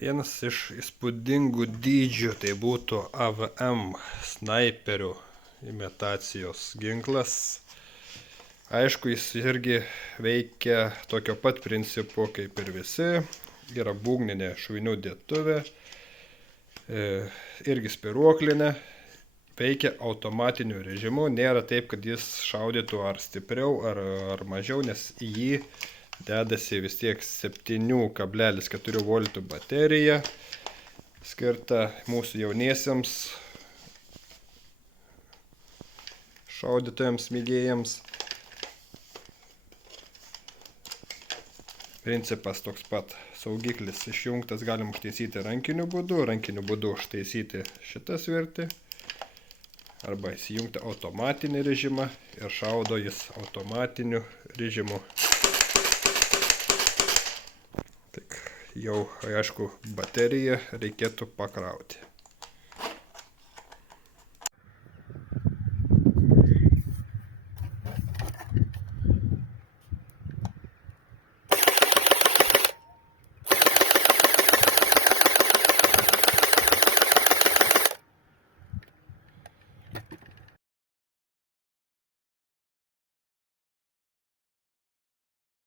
Vienas iš įspūdingų dydžių tai būtų AVM snaiperių imitacijos ginklas. Aišku, jis irgi veikia tokio pat principu kaip ir visi. Yra būgninė šovinių dėtuvė, irgi spyruoklinė, veikia automatiniu režimu. Nėra taip, kad jis šaudytų ar stipriau, ar mažiau, nes į jį dedasi vis tiek 7,4 voltų baterija, skirta mūsų jauniesiems šaudytojams mėgėjams. Principas toks pat. Saugiklis išjungtas, galim užtaisyti rankiniu būdu užtaisyti šitą svirtį arba įsijungti automatinį režimą ir šaudo jis automatiniu režimu. Tik jau, aišku, bateriją reikėtų pakrauti.